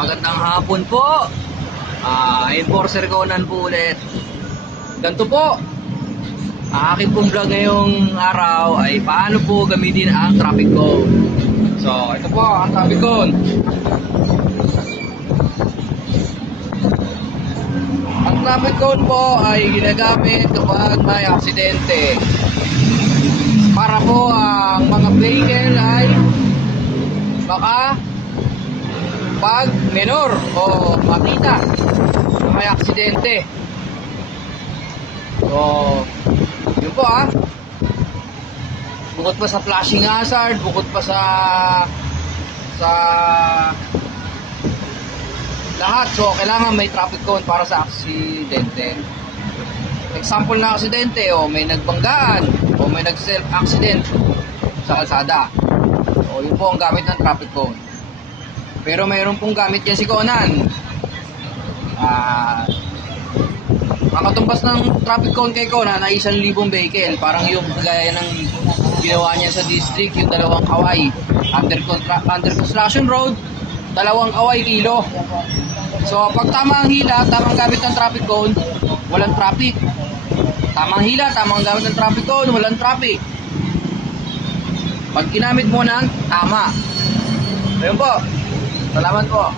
Magandang hapon po. Enforcer Conan po ulit. Ganito po. Akin pong vlog ngayong araw ay paano po gamitin ang traffic cone. So, ito po ang traffic cone. Ang traffic cone po ay ginagamit kapag may aksidente. Para po ang mga vehicle ay baka pag minor o makita na may aksidente. So, yun po bukod pa sa flashing hazard, bukod pa sa lahat. So, kailangan may traffic cone para sa aksidente. Example na aksidente, o may nagbanggaan, o may nag-self-accident sa kalsada. So, yun po ang gamit ng traffic cone. Pero mayroon pong gamit yan si Conan. Ang katumbas ng traffic cone kay Conan ay 1,000 vehicle. Parang yung kagaya ng ginawa niya sa district, yung 2 kaway. Under construction road, 2 kaway kilo. So pag tama ang hila, tamang gamit ng traffic cone, walang traffic. Tamang hila, tamang gamit ng traffic cone, walang traffic. Pag ginamit mo ng tama. Ayun po. Salamat po.